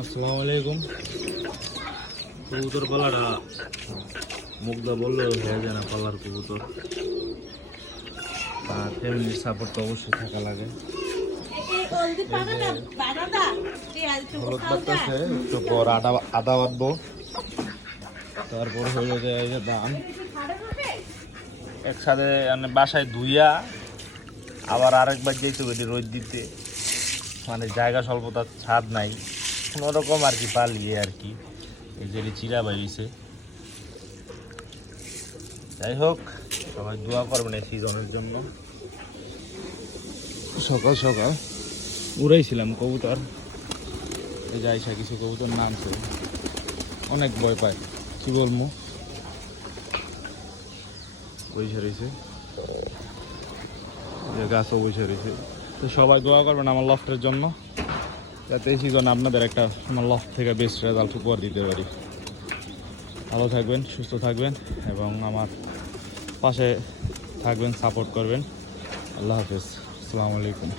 আসসালামু আলাইকুম। কবুতর পালাটা মুগ্ধা বললেও হয়ে যায় না পালার কবুতর। আর ফ্যামিলির সাপোর্ট তো অবশ্যই থাকা লাগে। হলুদ বাড়তেছে, একটু পর আদা বাটবো, তারপর হইলো যে এই যে ধান একসাথে বাসায় ধুইয়া আবার আরেকবার যেতে হবে রোদ দিতে, মানে জায়গা স্বল্পতার ছাদ নাই, কোনোরকম আর কি পালিয়ে আর কি এই যে চিরা বাইছে। যাই হোক, সবাই দোয়া করবেন এই সিজনের জন্য। সকাল সকাল উড়াইছিলাম কবুতর, এই যে আইসা কিছু কবুতর নামছে, অনেক ভয় পায়, কি বলবো, বইসা রয়েছে, গাছও বইসা রয়েছে। তো সবাই দোয়া করবেন আমার লফটের জন্য, যাতে এই সিজনে আপনাদের একটা আমার লফট থেকে বেস্ট রেজাল্ট উপহার দিতে পারি। ভালো থাকবেন, সুস্থ থাকবেন এবং আমার পাশে থাকবেন, সাপোর্ট করবেন। আল্লাহ হাফেজ, আসসালামু আলাইকুম।